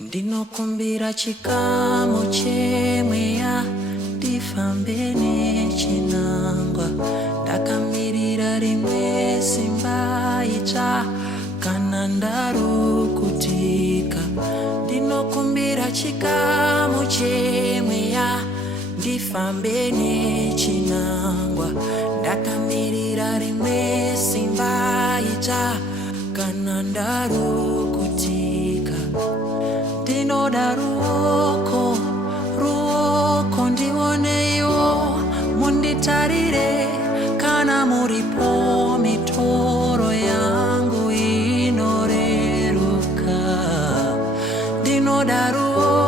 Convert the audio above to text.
Ndinokumbira chikamu chemweya ndifambe nechinangwa ndakamirira rimwe simba itsva kana ndarukutika. Ndinokumbira chikamu chemweya ndifambe nechinangwa ndakamirira rimwe simba itsva kana ndarukutika. Ndinoda ruoko, ruoko ndioneyo, munditarire kana muripo mitoro yangu inoreruka. Ndinoda ruoko